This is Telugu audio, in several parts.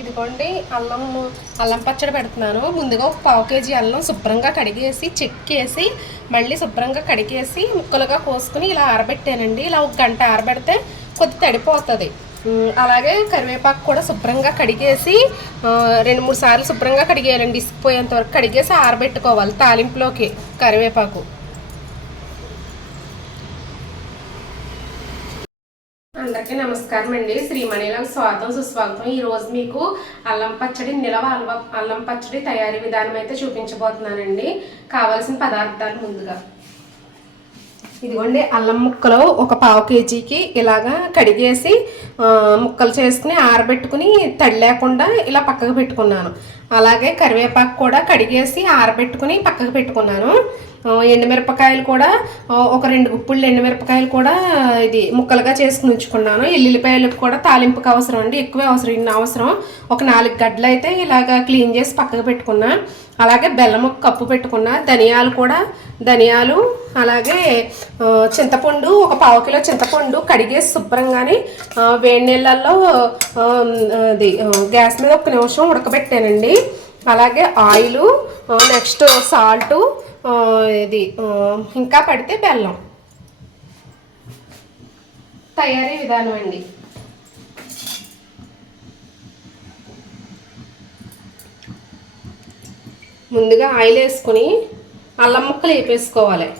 ఇదిగోండి అల్లం పచ్చడి పెడుతున్నాను. ముందుగా ఒక పావు కేజీ అల్లం శుభ్రంగా కడిగేసి చెక్కేసి మళ్ళీ శుభ్రంగా కడిగేసి ముక్కలుగా కోసుకుని ఇలా ఆరబెట్టానండి. ఇలా ఒక గంట ఆరబెడితే కొద్ది తడిపోతుంది. అలాగే కరివేపాకు కూడా శుభ్రంగా కడిగేసి 2-3 సార్లు శుభ్రంగా కడిగేయాలండి. ఇసుకుపోయేంత వరకు కడిగేసి ఆరబెట్టుకోవాలి తాలింపులోకి కరివేపాకు. అందరికీ నమస్కారం అండి. శ్రీమణిలకు స్వాగతం సుస్వాగతం. ఈరోజు మీకు అల్లం పచ్చడి అల్లం పచ్చడి తయారీ విధానం అయితే చూపించబోతున్నానండి. కావాల్సిన పదార్థాలు ముందుగా ఇదిగోండి, అల్లం ముక్కలు ఒక పావు కేజీకి ఇలాగా కడిగేసి ముక్కలు చేసుకుని ఆరబెట్టుకుని తడి లేకుండా ఇలా పక్కకు పెట్టుకున్నాను. అలాగే కరివేపాకు కూడా కడిగేసి ఆరబెట్టుకుని పక్కకు పెట్టుకున్నాను. ఎండుమిరపకాయలు కూడా ఒక 2 గుప్పుళ్ళు ఎండుమిరపకాయలు కూడా ఇది ముక్కలుగా చేసుకుని ఉంచుకున్నాను. ఎల్లుల్లిపాయలకు కూడా తాలింపుకి అవసరం అండి, ఎక్కువే అవసరం. ఇన్ని అవసరం. ఒక 4 గడ్డలు అయితే ఇలాగ క్లీన్ చేసి పక్కకు పెట్టుకున్నా. అలాగే బెల్లం ఒక కప్పు పెట్టుకున్నా. ధనియాలు అలాగే చింతపండు ఒక పావు కిలో చింతపండు కడిగేసి శుభ్రంగానే వేడి నీళ్ళల్లో అది గ్యాస్ మీద 1 నిమిషం ఉడకబెట్టానండి. అలాగే ఆయిలు, నెక్స్ట్ సాల్టు, ఇది ఇంకా పడితే బెల్లం. తయారీ విధానం అండి. ముందుగా ఆయిల్ వేసుకుని అల్లం ముక్కలు వేపేసుకోవాలి.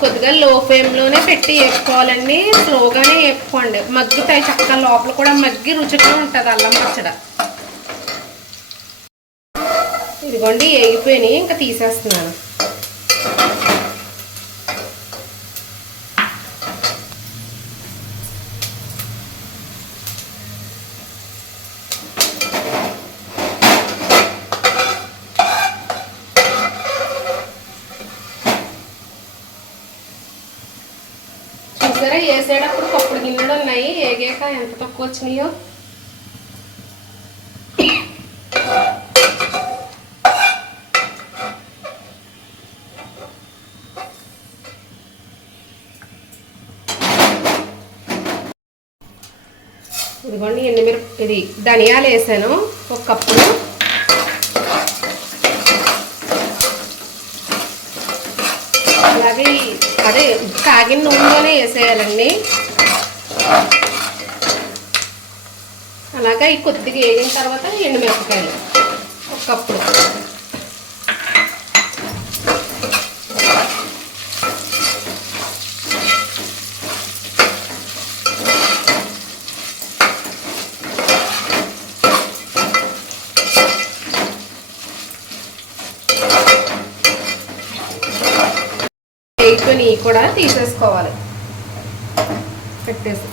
కొద్దిగా లో ఫ్లేమ్లోనే పెట్టి వేపుకోవాలండి. స్లోగానే వేపుకోండి, మగ్గుతాయి చక్కగా. లోపల కూడా మగ్గి రుచిగా ఉంటుంది అల్లం పచ్చడి. ఇదిగోండి, వేగిపోయినాయి. ఇంకా తీసేస్తున్నాను. చూసారా, వేసేటప్పుడు పప్పుడు గిన్నెలు ఉన్నాయి. ఏగాక ఎంత తక్కువ వచ్చినాయో. ఇదిగోండి, ఇది ధనియాలు వేసాను 1 కప్పు. అలాగే అదే కాగిన నూనెలోనే వేసేయాలండి. అలాగా ఈ కొద్దిగా వేగిన తర్వాత ఎండుమిరపకాయలు 1 కప్పు. వేసుకొని కూడా తీసేసుకోవాలి. పెట్టేసి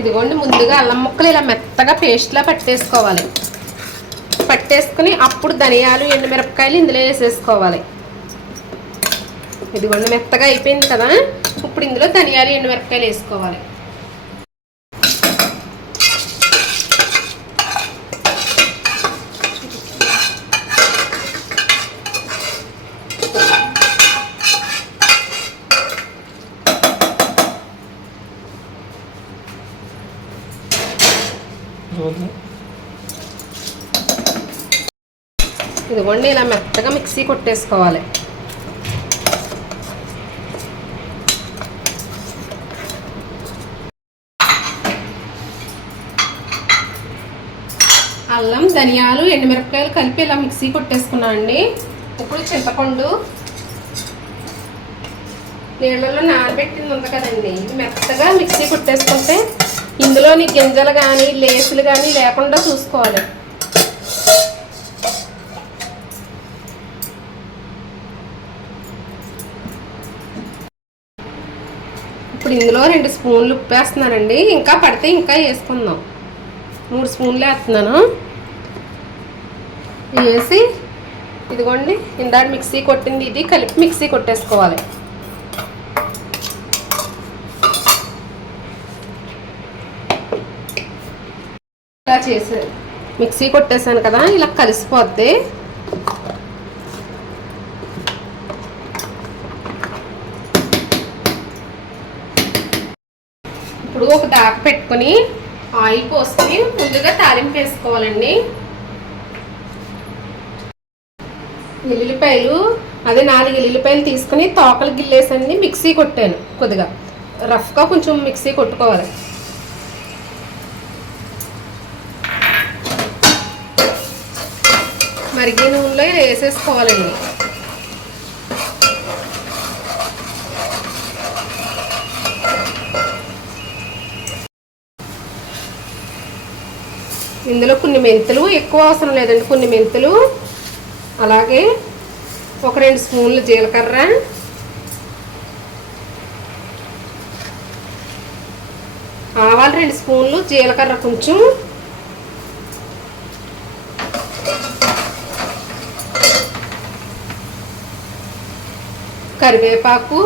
ఇదిగోండి, ముందుగా అల్లం ముక్కలు ఇలా మెత్తగా పేస్ట్లా పట్టేసుకోవాలి. పట్టేసుకుని అప్పుడు ధనియాలు ఎండుమిరపకాయలు ఇందులో వేసేసుకోవాలి. ఇదిగోండి, మెత్తగా అయిపోయింది కదా. ఇప్పుడు ఇందులో ధనియాలు ఎండుమిరపకాయలు వేసుకోవాలి. ఇదిగోండి, ఇలా మెత్తగా మిక్సీ కొట్టేసుకోవాలి. అల్లం, ధనియాలు, ఎండుమిరపకాయలు కలిపి ఇలా మిక్సీ కొట్టేసుకున్నా అండి. ఇప్పుడు చింతపండు నీళ్ళలో నానబెట్టింది ఉంది కదండి, ఇది మెత్తగా మిక్సీ కొట్టేసుకుంటే ఇందులోని గింజలు కానీ లేసులు కానీ లేకుండా చూసుకోవాలి. ఇప్పుడు ఇందులో 2 స్పూన్లు ఉప్పు వేస్తున్నానండి. ఇంకా పడితే ఇంకా వేసుకుందాం. 3 స్పూన్లు వేస్తున్నాను. వేసి ఇదిగోండి ఇందాక మిక్సీ కొట్టింది ఇది కలిపి మిక్సీ కొట్టేసుకోవాలి. ఇలా చేసి మిక్సీ కొట్టేసాను కదా, ఇలా కలిసిపోద్ది. ఇప్పుడు ఒక దాకా పెట్టుకొని ఆయిల్ పోసుకొని ముందుగా తాలింపు వేసుకోవాలండి. ఎల్లుల్లిపాయలు 4 ఎల్లుల్లిపాయలు తీసుకుని తోకలు గిల్లేసండి మిక్సీ కొట్టాను. కొద్దిగా రఫ్గా కొంచెం మిక్సీ కొట్టుకోవాలి. మరిగే నూనెలో వేసేసుకోవాలండి. ఇందులో కొన్ని మెంతులు, ఎక్కువ అవసరం లేదండి, కొన్ని మెంతులు, అలాగే ఒక 2 స్పూన్లు జీలకర్ర, ఆవాలు 2 స్పూన్లు, జీలకర్ర కొంచెం, కరివేపాకు,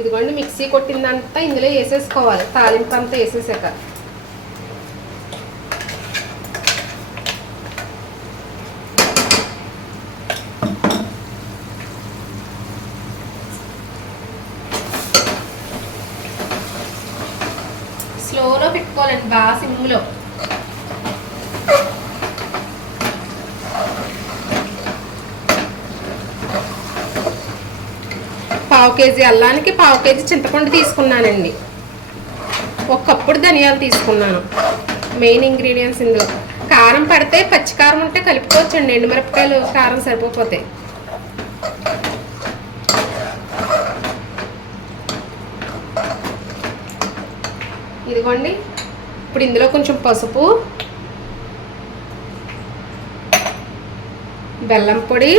ఇదిగోండి మిక్సీ కొట్టిందంతా ఇందులో వేసేసుకోవాలి. తాలింపు అంతా వేసేసాక స్లోలో పెట్టుకోవాలండి, బాగా సిమ్లో. పావు కేజీ అల్లానికి పావు కేజీ చింతపండు తీసుకున్నానండి. 1 కప్పుడు ధనియాలు తీసుకున్నాను. మెయిన్ ఇంగ్రీడియంట్స్ ఇందులో. కారం పడితే పచ్చి కారం ఉంటే కలుపుకోవచ్చండి, ఎండుమిరపకాయలు కారం సరిపోతే. ఇదిగోండి ఇప్పుడు ఇందులో కొంచెం పసుపు, బెల్లం పొడి,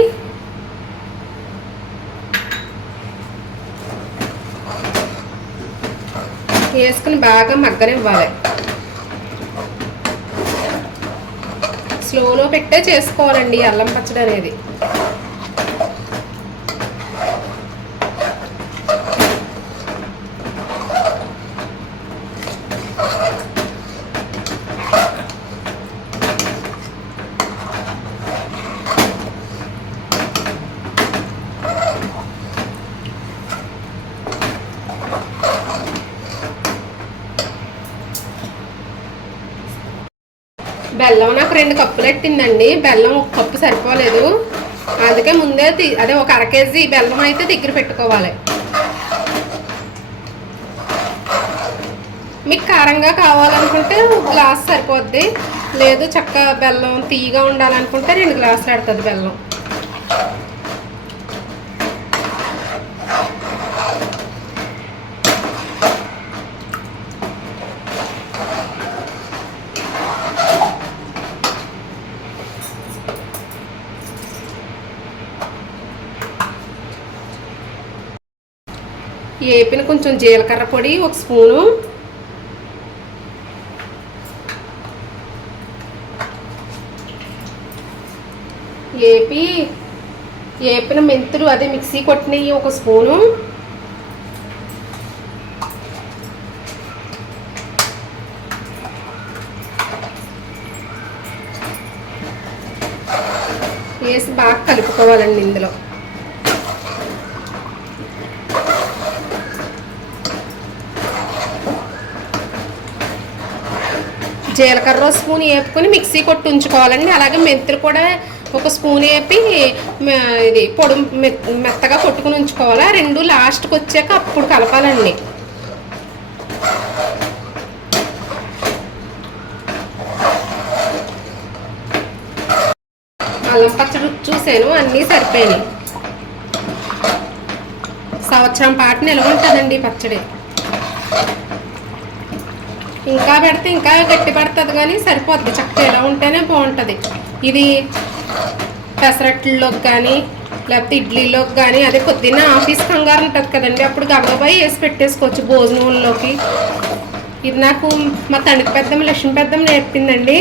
వేసుకుని బాగా మగ్గనివ్వాలి. స్లోలో పెట్టే చేసుకోవాలండి అల్లం పచ్చడి అనేది. బెల్లం నాకు 2 కప్పులు ఎట్టిందండి. బెల్లం 1 కప్పు సరిపోలేదు, అందుకే ముందే అదే 1 అర కేజీ బెల్లం అయితే దగ్గర పెట్టుకోవాలి. మీకు కారంగా కావాలనుకుంటే 1 గ్లాస్ సరిపోద్ది, లేదు చక్కగా బెల్లం తీయగా ఉండాలనుకుంటే 2 గ్లాసులు పడుతుంది బెల్లం. వేపిన కొంచెం జీలకర్ర పొడి 1 స్పూను, వేపిన మెంతులు అదే మిక్సీ కొట్టినవి 1 స్పూను, వేసి బాగా కలుపుకోవాలండి. ఇందులో జీలకర్ర స్పూన్ వేపుకొని మిక్సీ కొట్టి ఉంచుకోవాలండి. అలాగే మెంతులు కూడా ఒక స్పూన్ వేపి ఇది పొడి మెత్తగా కొట్టుకుని ఉంచుకోవాలి. రెండు లాస్ట్కి వచ్చాక అప్పుడు కలపాలండి. అల్లం పచ్చడి చూసాను, అన్నీ సరిపోయినాయి. సంవత్సరం పాటు నిల్వ ఉంటుందండి పచ్చడి. ఇంకా పెడితే ఇంకా గట్టి పడుతుంది, కానీ సరిపోద్ది. చక్కగా ఎలా ఉంటేనే బాగుంటుంది. ఇది పెసరట్లలోకి కానీ లేకపోతే ఇడ్లీలోకి కానీ, అదే పొద్దున్న ఆఫీస్ కంగారు ఉంటుంది కదండి, అప్పుడు గబగబా వేసి పెట్టేసుకోవచ్చు భోజనంలోకి. ఇది నాకు మా తండ్రి పెద్దమ్మ లక్ష్మి పెద్దమ్మ నేర్పిందండి.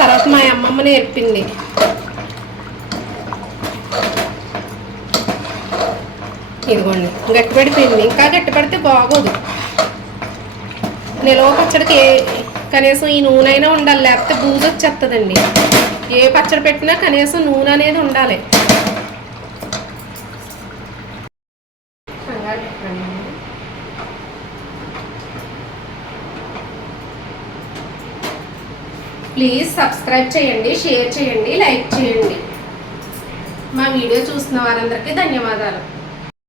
తర్వాత మా అమ్మమ్మ నేర్పింది. ఇదిగోండి గట్టి పడిపోయింది. ఇంకా గట్టి పడితే బాగోదు. నిలవ పచ్చడికి కనీసం ఈ నూనె అయినా ఉండాలి, లేకపోతే బూజు వచ్చేస్తుందండి. ఏ పచ్చడి పెట్టినా కనీసం నూనె అనేది ఉండాలి. ప్లీజ్ సబ్స్క్రైబ్ చేయండి, షేర్ చేయండి, లైక్ చేయండి. మా వీడియో చూస్తున్న వారందరికీ ధన్యవాదాలు.